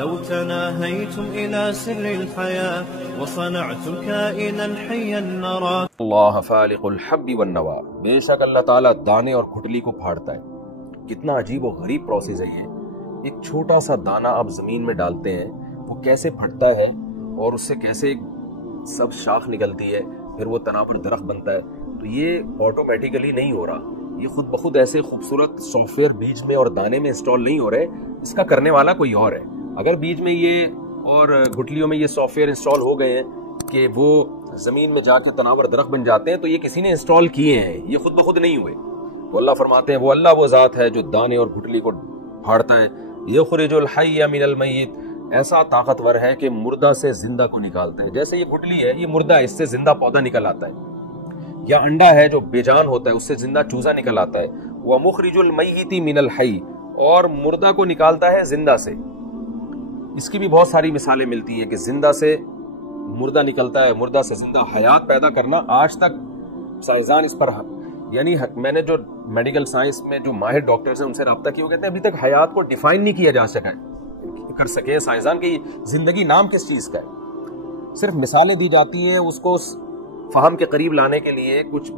لو تناهيتم إلى سر الحياة وصنعتم كائنا حيا نرى. اللہ فالق الحب والنوا، بے شک اللہ تعالیٰ دانے اور گٹلی کو پھاڑتا ہے. کتنا عجیب و غریب پروسیس ہے یہ. ایک چھوٹا سا دانہ آپ زمین میں ڈالتے ہیں، وہ کیسے پھٹتا ہے اور اس سے کیسے سب شاخ نکلتی ہے، پھر وہ تنا پر درخت بنتا ہے. تو یہ آٹومیٹیکلی نہیں ہو رہا، یہ خود بخود ایسے خوبصورت سافٹ ویئر بیج میں اور دانے میں انسٹال نہیں ہو رہے. اس کا کرنے والا کوئی اور ہے. اگر بیج میں یہ اور گٹلیوں میں یہ سافٹ ویئر انسٹال ہو گئے ہیں کہ وہ زمین میں جا کے تناور درخت بن جاتے ہیں، تو یہ کسی نے انسٹال کیے ہیں، یہ خود بخود نہیں ہوئے. تو اللہ فرماتے ہیں وہ اللہ وہ ذات ہے جو دانے اور گٹلی کو پھاڑتا ہے. یخرج الحی من المیت، ایسا طاقتور ہے کہ مردہ سے زندہ کو نکالتا ہے. جیسے یہ گٹلی ہے، یہ مردہ ہے، اس سے زندہ پودا نکل آتا ہے. یا انڈا ہے جو بے جان ہوتا ہے، اس سے زندہ چوزا نکل آتا ہے. ومخرج المیت من الحی، اور مردہ کو نکالتا ہے زندہ سے. اس کی بھی بہت ساری مثالیں ملتی ہیں کہ زندہ سے مردہ نکلتا ہے، مردہ سے زندہ. حیات پیدا کرنا آج تک سائنسدان اس پر، یعنی میں نے جو میڈیکل سائنس میں جو ماہر ڈاکٹرز ہیں ان سے رابطہ کیا، وہ کہتے ہیں ابھی تک حیات کو ڈیفائن نہیں کیا جا سکا کر سکے سائنسدان کی زندگی نام کس چیز کا ہے. صرف مثالیں دی جاتی ہیں، اس کو فہم کے قریب لانے کے لیے کچھ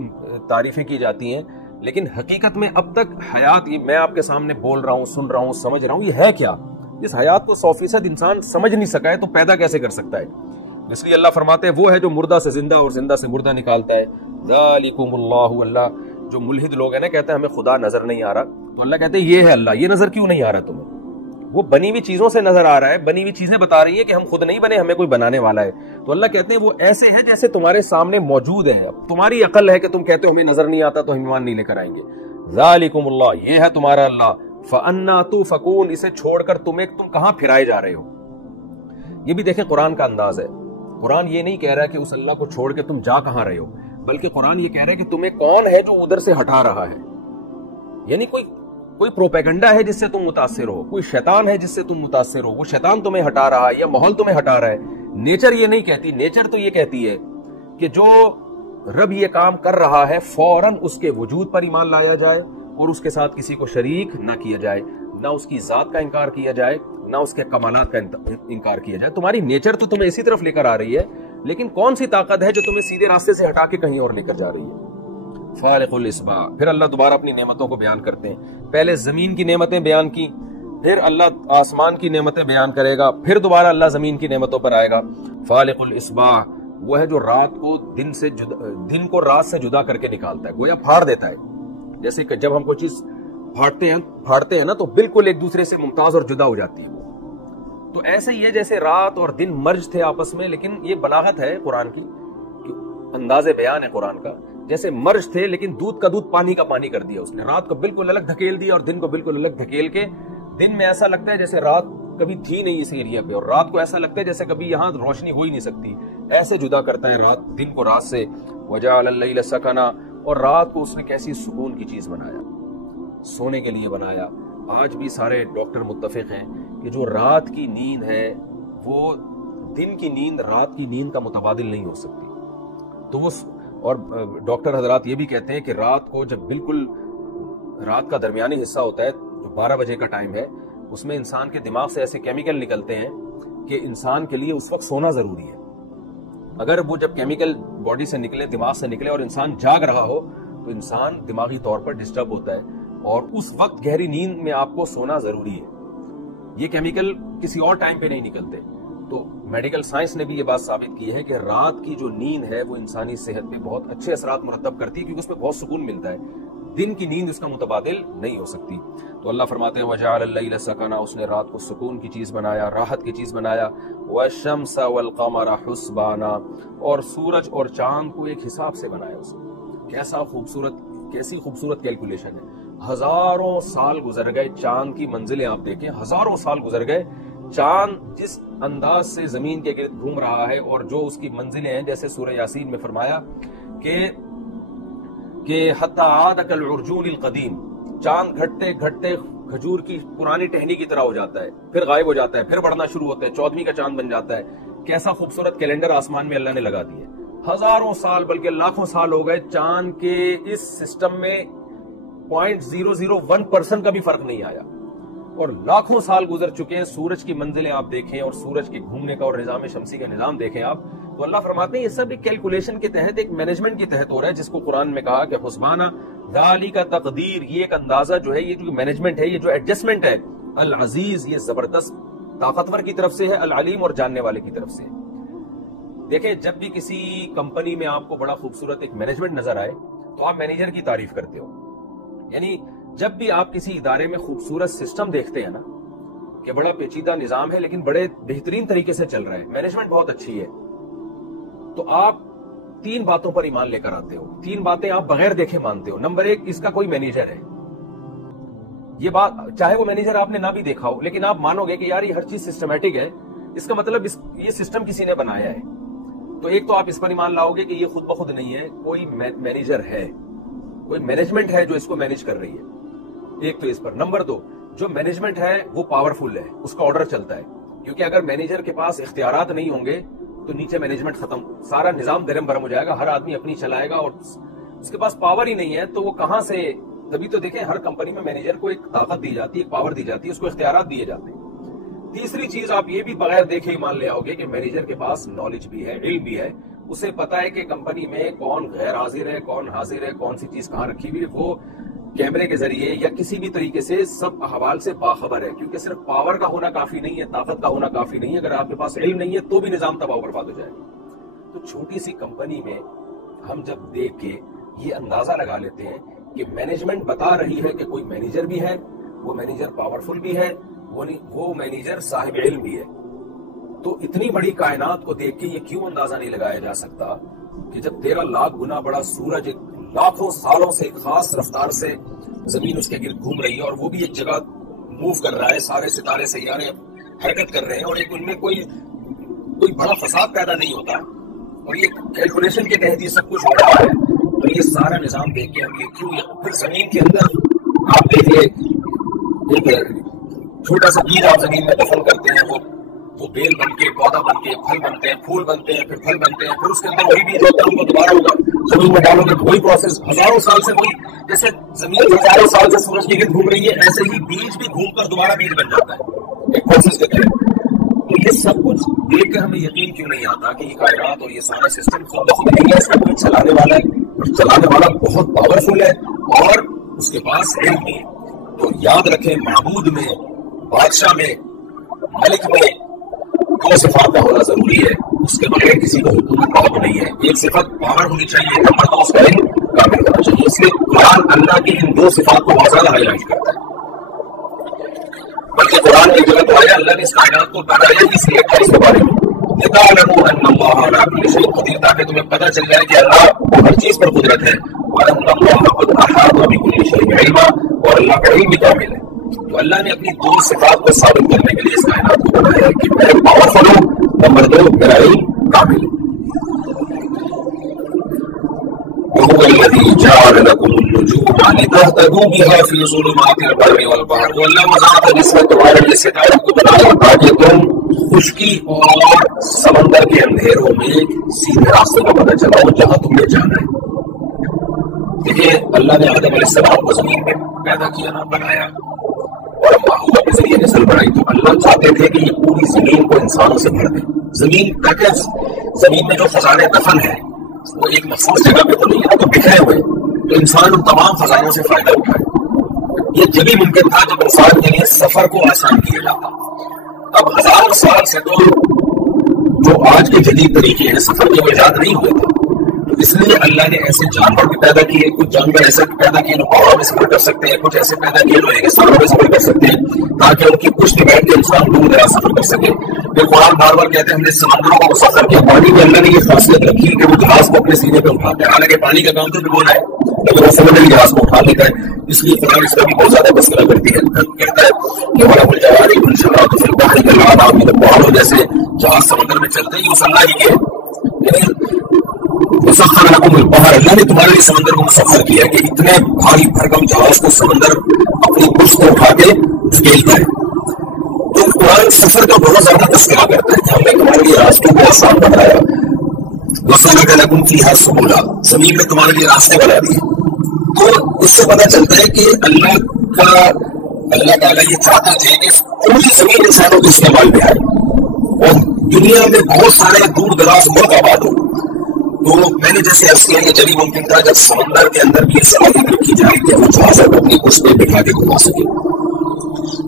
تعریفیں کی جاتی ہیں، لیکن حقیقت میں اب تک حیات، یہ میں آپ کے سامنے بول رہا ہوں، سن رہا ہوں، سمجھ رہا ہوں، یہ ہے کیا؟ اس حیات کو 100% انسان سمجھ نہیں سکا ہے، تو پیدا کیسے کر سکتا ہے؟ اس لیے اللہ فرماتے ہیں وہ ہے جو مردہ سے زندہ اور زندہ سے مردہ نکالتا ہے. ذالکم اللہ، اللہ جو ملحد لوگ ہیں نا کہتے ہیں ہمیں خدا نظر نہیں آ رہا، تو اللہ کہتے ہیں یہ ہے اللہ. یہ نظر کیوں نہیں آ رہا تمہیں؟ وہ بنی ہوئی چیزوں سے نظر آ رہا ہے، بنی ہوئی چیزیں بتا رہی ہیں کہ ہم خود نہیں بنے، ہمیں کوئی بنانے والا ہے. تو اللہ کہتے ہیں وہ ایسے ہے جیسے تمہارے سامنے موجود ہے. تمہاری عقل ہے کہ تم کہتے ہو ہمیں نظر نہیں آتا تو ہم ایمان نہیں لے کر آئیں گے. ذالکم اللہ، یہ ہے تمہارا اللہ. فَأَنَّا تُؤْفَكُونَ، اسے چھوڑ کر تم کہاں پھرائے جا رہے ہو؟ یہ بھی دیکھیں قرآن کا انداز ہے. قرآن یہ نہیں کہہ رہا کہ اس اللہ کو چھوڑ کے تم جا کہاں رہے ہو، بلکہ قرآن یہ کہہ رہا ہے کہ تمہیں کون ہے جو ادھر سے ہٹا رہا ہے. یعنی کوئی پروپیگنڈا ہے جس سے تم متاثر ہو، کوئی شیطان ہے جس سے تم متاثر ہو، وہ شیطان تمہیں ہٹا رہا ہے یا ماحول تمہیں ہٹا رہا ہے. نیچر یہ نہیں کہتی، نیچر تو یہ کہتی ہے کہ جو رب یہ کام کر رہا ہے فوراً اس کے وجود پر ایمان لایا جائے اور اس کے ساتھ کسی کو شریک نہ کیا جائے، نہ اس کی ذات کا انکار کیا جائے، نہ اس کے کمالات کا انکار کیا جائے. تمہاری نیچر تو تمہیں اسی طرف لے کر آ رہی ہے، لیکن کون سی طاقت ہے جو تمہیں سیدھے راستے سے ہٹا کے کہیں اور لے کر جا رہی ہے؟ فالق الاسباح. پھر اللہ دوبارہ اپنی نعمتوں کو بیان کرتے ہیں. پہلے زمین کی نعمتیں بیان کی، پھر اللہ آسمان کی نعمتیں بیان کرے گا، پھر دوبارہ اللہ زمین کی نعمتوں پر آئے گا. فالق الاسباح، وہ ہے جو رات کو دن کو رات سے جدا کر کے نکالتا ہے، گویا پھاڑ دیتا ہے. جیسے کہ جب ہم کوئی چیز پھاڑتے ہیں نا تو بالکل ایک دوسرے سے ممتاز اور جدا ہو جاتی ہے. تو ایسے ہی ہے جیسے رات اور دن مرج تھے آپس میں، لیکن یہ بلاغت ہے قرآن کی، انداز بیان ہے قرآن کا. جیسے مرج تھے لیکن دودھ کا دودھ پانی کا پانی کر دیا اس نے. رات کو بالکل الگ دھکیل دیا اور دن کو بالکل الگ دھکیل کے دن میں ایسا لگتا ہے جیسے رات کبھی تھی نہیں اس ایریا پہ، اور رات کو ایسا لگتا ہے جیسے کبھی یہاں روشنی ہو ہی نہیں سکتی. ایسے جدا کرتا ہے رات دن کو رات سے. وجعل اللیل سکنا، اور رات کو اس نے کیسی سکون کی چیز بنایا، سونے کے لیے بنایا. آج بھی سارے ڈاکٹر متفق ہیں کہ جو رات کی نیند ہے وہ دن کی نیند رات کی نیند کا متبادل نہیں ہو سکتی. تو وہ اور ڈاکٹر حضرات یہ بھی کہتے ہیں کہ رات کو جب بالکل رات کا درمیانی حصہ ہوتا ہے جو 12 بجے کا ٹائم ہے، اس میں انسان کے دماغ سے ایسے کیمیکل نکلتے ہیں کہ انسان کے لیے اس وقت سونا ضروری ہے. اگر وہ جب کیمیکل باڈی سے نکلے، دماغ سے نکلے اور انسان جاگ رہا ہو تو انسان دماغی طور پر ڈسٹرب ہوتا ہے، اور اس وقت گہری نیند میں آپ کو سونا ضروری ہے. یہ کیمیکل کسی اور ٹائم پہ نہیں نکلتے. تو میڈیکل سائنس نے بھی یہ بات ثابت کی ہے کہ رات کی جو نیند ہے وہ انسانی صحت پہ بہت اچھے اثرات مرتب کرتی ہے، کیونکہ اس میں بہت سکون ملتا ہے. دن کی نیند اس کا متبادل نہیں ہو سکتی. تو اللہ فرماتے ہیں وجعل اللیل سکنا، اس نے رات کو سکون کی چیز بنایا، راحت کی چیز بنایا. والشمس والقمر حسبانا، اور سورج اور چاند کو ایک حساب سے بنایا. اس نے کیسی خوبصورت کیلکولیشن ہے. ہزاروں سال گزر گئے، چاند کی منزلیں آپ دیکھیں، ہزاروں سال گزر گئے. چاند جس انداز سے زمین کے گرد گھوم رہا ہے اور جو اس کی منزلیں ہیں، جیسے سورہ یاسین میں فرمایا کہ حتی عاد کالعرجون القدیم، چاند گھٹتے گھٹتے کھجور کی پرانی ٹہنی کی طرح ہو جاتا ہے، پھر غائب ہو جاتا ہے، پھر بڑھنا شروع ہوتا ہے، 14ویں کا چاند بن جاتا ہے. کیسا خوبصورت کیلنڈر آسمان میں اللہ نے لگا دیا. ہزاروں سال بلکہ لاکھوں سال ہو گئے، چاند کے اس سسٹم میں 0.001% کا بھی فرق نہیں آیا. اور لاکھوں سال گزر چکے ہیں. سورج کی منزلیں آپ دیکھیں اور سورج کے گھومنے کا اور نظام شمسی کا نظام دیکھیں آپ, تو اللہ فرماتے ہیں یہ سب ایک کیلکولیشن کے تحت, ایک مینجمنٹ کے تحت ہو رہا ہے, جس کو قرآن میں کہا کہ حسبانہ ذالک تقدیر, یہ ایک اندازہ جو ہے, یہ جو مینجمنٹ ہے, یہ جو ایڈجسٹمنٹ ہے, العزیز, یہ زبردست طاقتور کی طرف سے ہے, العلیم اور جاننے والے کی طرف سے. دیکھیں جب بھی کسی کمپنی میں آپ کو بڑا خوبصورت ایک مینجمنٹ نظر آئے تو آپ مینیجر کی تعریف کرتے ہو. یعنی جب بھی آپ کسی ادارے میں خوبصورت سسٹم دیکھتے ہیں نا کہ بڑا پیچیدہ نظام ہے لیکن بڑے بہترین طریقے سے چل رہا ہے, مینجمنٹ بہت اچھی ہے, تو آپ 3 باتوں پر ایمان لے کر آتے ہو. 3 باتیں آپ بغیر دیکھے مانتے ہو. نمبر 1, اس کا کوئی مینیجر ہے. یہ بات چاہے وہ مینیجر آپ نے نہ بھی دیکھا ہو لیکن آپ مانو گے کہ یار یہ ہر چیز سسٹمیٹک ہے, اس کا مطلب یہ سسٹم کسی نے بنایا ہے. تو ایک تو آپ اس پر ایمان لاؤ گے کہ یہ خود بخود نہیں ہے, کوئی مینیجر ہے, کوئی مینجمنٹ ہے جو اس کو مینیج کر رہی ہے. ایک تو اس پر. نمبر 2, جو مینجمنٹ ہے وہ پاورفل ہے, اس کا آرڈر چلتا ہے, کیونکہ اگر مینیجر کے پاس اختیارات نہیں ہوں گے تو نیچے مینجمنٹ ختم, سارا نظام درم برم ہو جائے گا, ہر آدمی اپنی چلائے گا, اور اس کے پاس پاور ہی نہیں ہے تو وہ کہاں سے. تبھی تو دیکھیں ہر کمپنی میں مینیجر کو ایک طاقت دی جاتی ہے, ایک پاور دی جاتی ہے, اس کو اختیارات دیے جاتے ہیں. تیسری چیز آپ یہ بھی بغیر دیکھے ایمان لے آؤ گے کہ مینیجر کے پاس نالج بھی ہے, علم بھی ہے, اسے پتا ہے کہ کمپنی میں کون غیر حاضر ہے, کون حاضر ہے, کون سی چیز کہاں رکھی ہوئی ہے, وہ کیمرے کے ذریعے یا کسی بھی طریقے سے سب احوال سے باخبر ہے. کیونکہ صرف پاور کا ہونا کافی نہیں ہے, طاقت کا ہونا کافی نہیں ہے, اگر آپ کے پاس علم نہیں ہے تو بھی نظام تباہ و برباد ہو جائے گا. تو چھوٹی سی کمپنی میں ہم جب دیکھ کے یہ اندازہ لگا لیتے ہیں کہ مینجمنٹ بتا رہی ہے کہ کوئی مینیجر بھی ہے, وہ مینیجر پاورفل بھی ہے, وہ مینیجر صاحب علم بھی ہے, تو اتنی بڑی کائنات کو دیکھ کے یہ کیوں اندازہ نہیں لگایا جا سکتا کہ جب 13 لاکھ گنا بڑا سورج ایک لاکھوں سالوں سے ایک خاص رفتار سے زمین اس کے گرد گھوم رہی ہے, اور وہ بھی ایک جگہ موو کر رہا ہے, سارے ستارے سیارے حرکت کر رہے ہیں, اور ایک ان میں کوئی بڑا فساد پیدا نہیں ہوتا, اور یہ کیلکولیشن کے تحت یہ سب کچھ ہو رہا ہے. تو یہ سارا نظام دیکھ کے ہم یہ کیوں, پھر زمین کے اندر آپ دیکھیے ایک چھوٹا سا بیج آپ زمین میں دفن کرتے ہیں, وہ بیل بن کے, پودا بن کے, پھل بنتے ہیں, پھول بنتے ہیں, پھر پھل بنتے ہیں, پھر اس کے اندر وہی بیج ہوتا ہے, ان کو دوبارہ ہوگا زمین میں ڈالو گے, وہی پروسیس ہزاروں سال سے, وہی جیسے زمین ہزاروں سال سے سورج کے گرد گھوم رہی ہے, ایسے ہی بیج بھی گھوم کر دوبارہ بیج بن جاتا ہے ایک پروسیس کے تحت. تو یہ سب کچھ دیکھ کر ہمیں یقین کیوں نہیں آتا کہ یہ کائنات اور یہ سارا سسٹم خود بخود نہیں ہے, اس کا کوئی چلانے والا ہے, اور چلانے والا بہت پاورفل ہے, اور اس کے پاس علم بھی ہے. تو یاد رکھیں معبود میں, بادشاہ میں, ملک میں 2 صفات کا ہونا ضروری ہے, اس کے بغیر کسی کو حکومت قابو نہیں ہے. ایک صفت پاور ہونی چاہیے, نمبر 2 اس کا علم کامل ہونا چاہیے. اس لیے قرآن اللہ کی ان 2 صفات کو بہت زیادہ ہائی لائٹ کرتا ہے. بلکہ قرآن کی جگہ تو آیا اللہ نے اس کائنات کو بنایا اس لیے 28 کے بارے میں, لِتَعْلَمُوا أَنَّ اللَّهَ عَلَىٰ كُلِّ شَيْءٍ قَدِيرٌ, تاکہ تمہیں پتہ چل جائے کہ اللہ کو ہر چیز پر قدرت ہے, وَأَنَّ اللَّهَ قَدْ أَحَاطَ بِكُلِّ شَيْءٍ عِلْمًا, اور اللہ کا علم بھی کامل ہے. تو اللہ نے اپنی 2 صفات کو ثابت کرنے کے لیے اس کائنات کو بنایا ہے کہ میں پاورفل ہوں, نمبر 2 میرا علم کامل ہے. وَهُوَ الَّذِي جَعَلَ لَكُمُ النُّجُومَ لِتَهْتَدُوا بِهَا فِي ظُلُمَاتِ الْبَرِّ وَالْبَحْرِ, وہ اللہ وضاحت ہے جس میں تمہارے لیے ستاروں کو بنایا تاکہ تم خشکی اور سمندر کے اندھیروں میں سیدھے راستے کا پتہ چلاؤ جہاں تمہیں جانا ہے. دیکھیے اللہ نے آدم علیہ السلام کو زمین میں پیدا کیا نا, بنایا, اور ماحول کے ذریعے نسل بڑھائی. تو اللہ چاہتے تھے کہ یہ پوری زمین کو انسانوں سے بھر دیں. زمین پیکج, زمین میں جو خزانے دفن ہیں وہ ایک مخصوص جگہ پہ تو نہیں ہے, تو بکھرے ہوئے, تو انسان ان تمام خزانوں سے فائدہ اٹھائے. یہ جبھی ممکن تھا جب انسان کے لیے سفر کو آسان کیا جاتا. اب ہزاروں سال سے تو جو آج کے جدید طریقے ہیں سفر کے ایجاد نہیں ہوئے تھے, تو اس لیے اللہ نے ایسے جانور بھی پیدا کیے, کچھ جانور ایسے پیدا کیے جو پہاڑوں میں سفر کر سکتے ہیں, کچھ ایسے پیدا کیے جو ریگستانوں میں سفر کر سکتے ہیں, تاکہ ان کی پشت بیٹھ کے انسان دور دراز سفر کر سکے. پھر قرآن بار بار کہتے ہیں ہم نے سمندروں کو مسخر کیا. پانی میں اللہ نے یہ خاصیت رکھی کہ وہ جہاز کو اپنے سینے پہ اٹھاتے ہیں, حالانکہ پانی کا کام تو ڈبونا ہے, لیکن وہ سمندری جہاز کو اٹھا لیتا ہے. اس لیے قرآن اس کا بھی بہت زیادہ تذکرہ کرتی ہے, کہتا ہے کہ وَلَهُ الْجَوَارِ الْمُنْشَآتُ فِي الْبَحْرِ كَالْأَعْلَامِ, جب پہاڑوں جیسے جہاز سمندر میں چلتے ہیں اس اللہ ہی کے. مسخر لکم البحر, اللہ نے تمہارے لیے سمندر کو مسخر کیا کہ اتنے بھاری بھرکم جہاز کو سمندر اپنی پشت کو اٹھا کے دھکیلتا ہے. تو قرآن سفر کا بہت زیادہ تذکرہ کرتا ہے کہ ہم نے تمہارے لیے راستوں کو آسان بنایا. وَخَلَقَ لَكُمْ فِيهَا سُبُلًا, زمین میں تمہارے لیے راستے بنا دیے. تو اس سے پتہ چلتا ہے کہ اللہ کا اللہ تعالیٰ یہ چاہتے تھے کہ پوری زمین انسانوں کے استعمال میں آئے اور دنیا میں بہت سارے دور دراز ملک آباد ہو. تو میں نے جیسے عرض کیا کہ جبھی ممکن تھا جب سمندر کے اندر بھی صلاحیت رکھی جائے کہ وہ جہاز اپنی اس پہ بٹھا کے گھما سکے,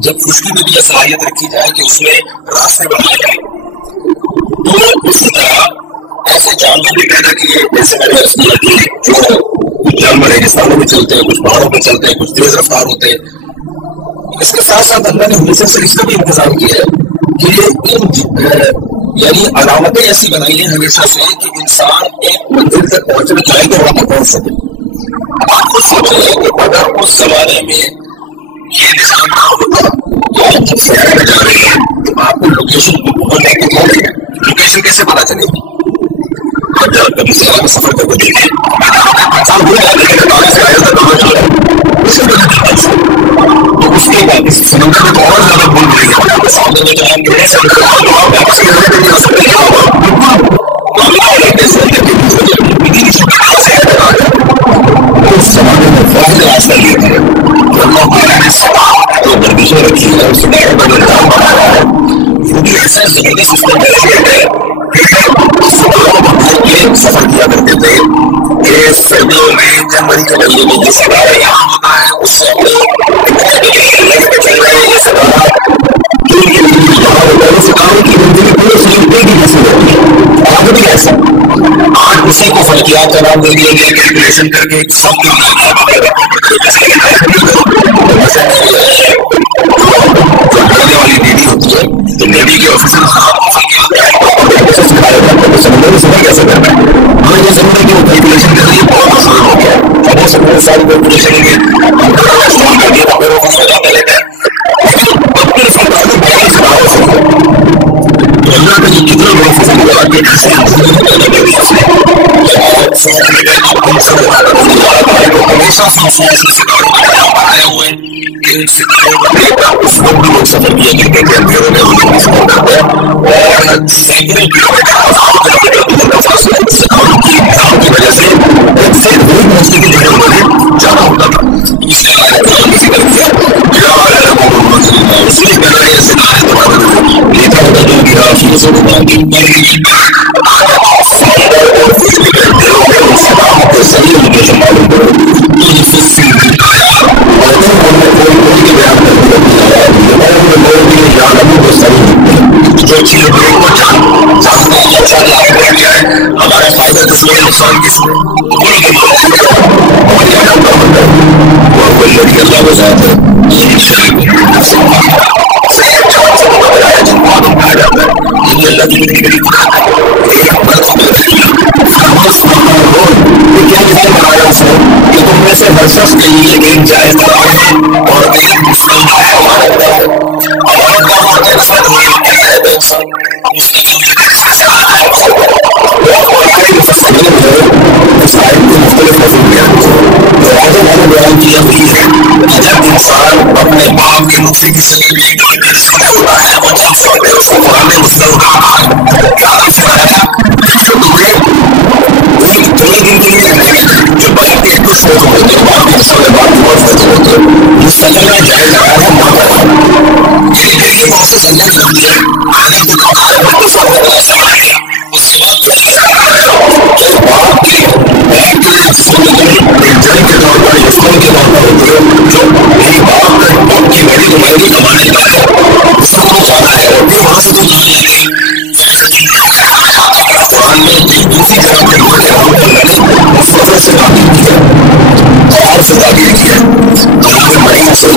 جب خشکی میں بھی یہ صلاحیت رکھی جائے کہ اس میں راستے بنائے جائیں. تو اسی طرح ایسے جانور بھی پیدا کیے جیسے میں نے عرض کیا کہ جو کچھ جانور ریگستانوں میں چلتے ہیں, کچھ پہاڑوں پہ چلتے ہیں, کچھ تیز رفتار ہوتے ہیں. اس کے ساتھ ساتھ اللہ نے ہمیشہ سے اس کا بھی انتظام کیا ہے کہ ان یعنی علامتیں ایسی بنائی ہیں ہمیشہ سے کہ انسان ایک منزل تک پہنچنا چاہے تو وہاں پر پہنچ سکے. آپ خود سوچیں کہ اگر اس زمانے میں یہ نظام نہ ہوتا تو آپ جب سیارے میں جا رہے ہیں تو آپ کو لوکیشن کو بہت ایک کیا ہے, لوکیشن کیسے پتا چلے گی؟ آپ جب کبھی سیارے میں سفر کر کے دیکھیں پہچان بھول جاتے ہیں کہ کہاں سے آیا تھا کہاں جا رہا ہے, اسے پتا چلتا ہے. تو اس کے بعد اس سمندر میں تو اور زیادہ بھول ملے گا. سامنے میں جب ہم گرے سے تو آپ واپس کے گھر میں جا سکتے ہیں بالکل اس زمانے میں واحد راستہ یہ ہے کہ اللہ تعالیٰ نے سب جو گردشیں رکھی ہے اس میں نظام بنایا ہے. وہ بھی ایسا زمینی سسٹم ہے کہ سفر کیا کرتے تھے کہ سردیوں میں جنوری کے مہینے میں یہ ستارہ یہاں ہوتا ہے, اس سے چل رہے ہیں یہ ستارہ ستاروں کی منزل پورے سلسلے کی حاصل ہوتی ہے. آج بھی ایسا, آج اسی کو فلکیات کا نام دے دیا گیا, کیلکولیشن کر کے سب کی جو والی نیوی ہوتی ہے تو نیوی کے آفیسر سمندر میں سفر کیسے کرنا ہے. ہمیں یہ ضرور ہے کہ وہ کیلکولیشن کے ذریعے بہت آسان ہو گیا. اب وہ سب ساری کیلکولیشن کے استعمال کر دیا تو پھر وہ ہمیں جاتا لیتا ہے. لیکن اپنے سرکار میں بہت سراہوں سے تو اللہ کا یہ کتنا بڑا فضل ہوا کہ ایسے ہمیشہ ستاروں کا نام بنائے ہوئے کہ ان ستاروں کا بیٹا اس وقت بھی لوگ سفر کیا کرتے تھے اندھیروں میں ہم سفر کرتے ہیں اور سینکڑوں کلو میٹر دور کا فاصلہ ستاروں کی نظام کی وجہ سے ایک سے وہی پہنچنے کی جگہ انہوں نے جانا ہوتا تھا. اس کے بعد کسی طرح کیا اس لیے کہہ رہے ہیں ستارے تمہارے لیتا ہوتا جو گرا فی ظلمات ستاروں کے صحیح لوکیشن معلوم کرو تو یہ فصل جو چیز کو جاننا اچھا کیا ہے ہمارا فائدہ کس میں نقصان کس میں اللہ وزاد ہے جن کو آدم کہا جاتا ہے یہ اللہ کی بڑی بڑی قدرت ہے بنایا اسے کہ تم میں سے ہر شخص کے لیے ایک جائز طرح ہے اور ایک مسلمان ہے امانت دار ہے. امانت دار ہوتے ہیں اس میں کہتا ہے انسان اس کی اس آیت کے مختلف مفہومیات جو آگے میں نے بیان کیا ہوئی ہے کہ جب انسان اپنے باپ کے نطفے کی شکل میں چھوٹا ہوتا ہے اور جب چھوٹے اس کو قرآن نے مسلم کہا کیا فرمایا تمہیں دن کے لیے جو باپ کے کچھ فوٹو ہوتے ہیں باپ کے سارے باپ کے بہت فوٹو ہوتے ہیں مستقل میں جائے جا رہا ہے ماں کا یہ پروسیس اللہ کی ہوتی ہے آنے کو کہا ہے وہ کس کو ایسا ہے اس کے بعد باپ کے ایک جسم کے طور پر یسون کے طور پر ہوتے ہیں جو میری باپ کا باپ کی میری تمہاری کمانے کا ہے اس کو وہ کھانا ہے اور پھر وہاں سے تو جانے لگے قرآن میں ایک دوسری جگہ پہ لوگ ہم کو لگے اس وقت سے تعبیر کی ہے اور سے تعبیر کی ہے جناب مریم سے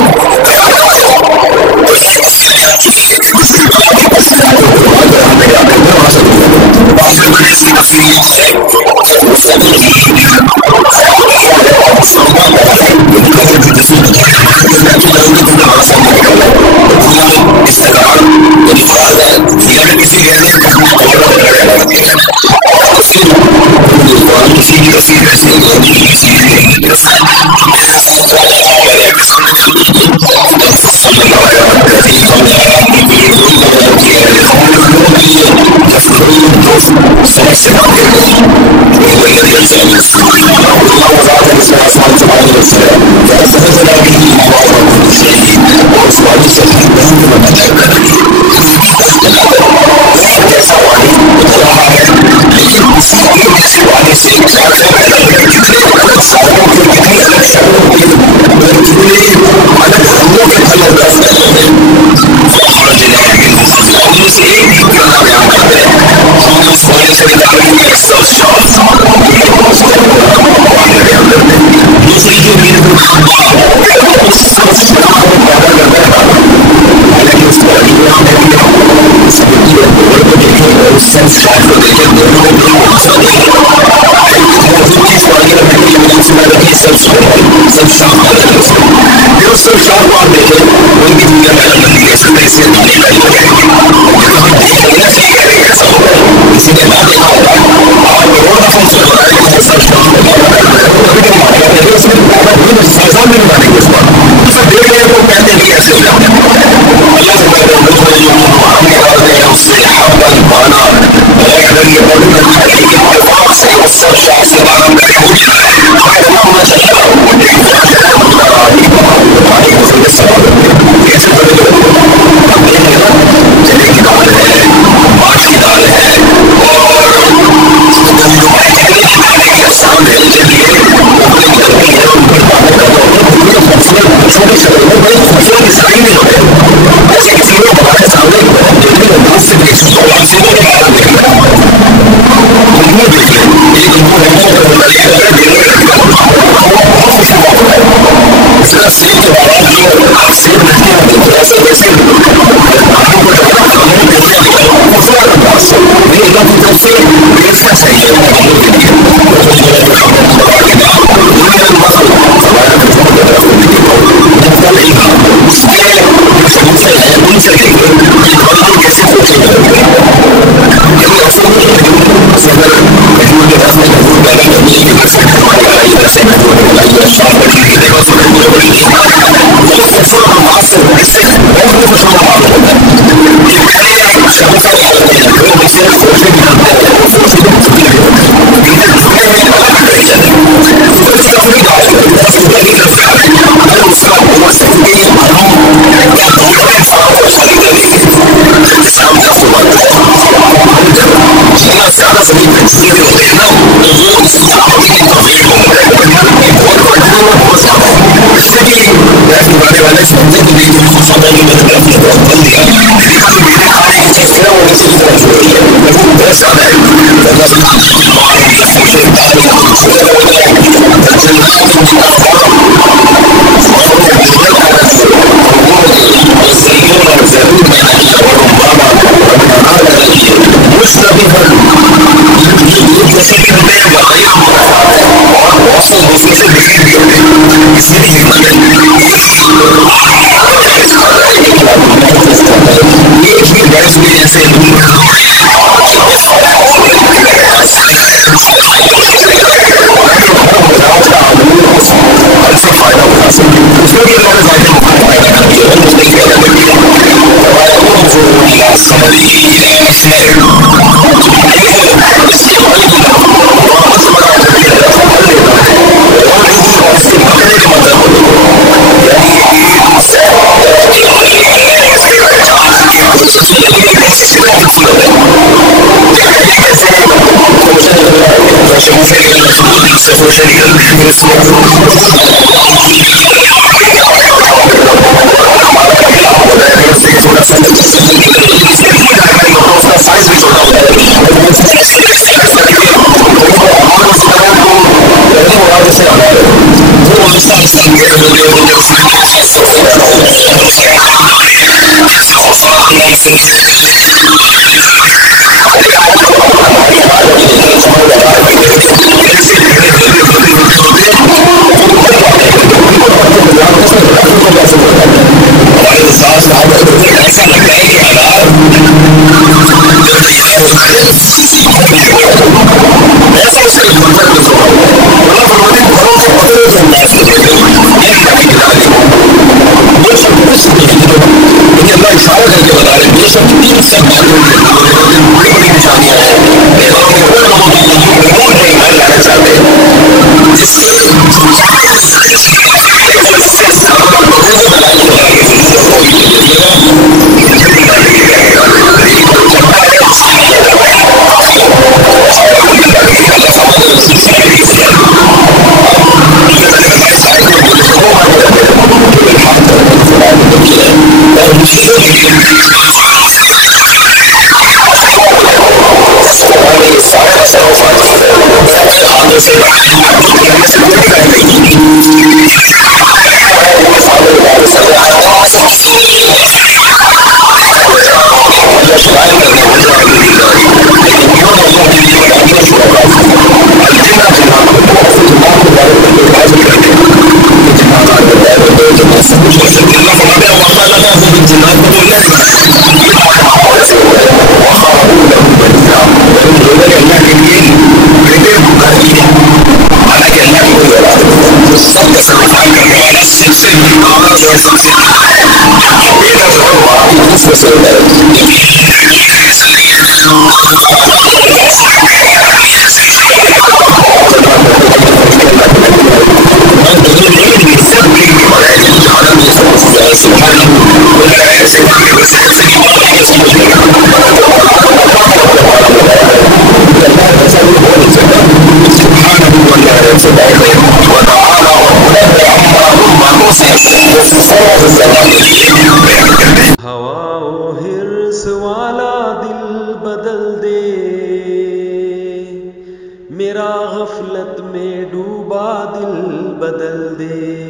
ہوا و حرص والا دل بدل دے، میرا غفلت میں ڈوبا دل بدل دے۔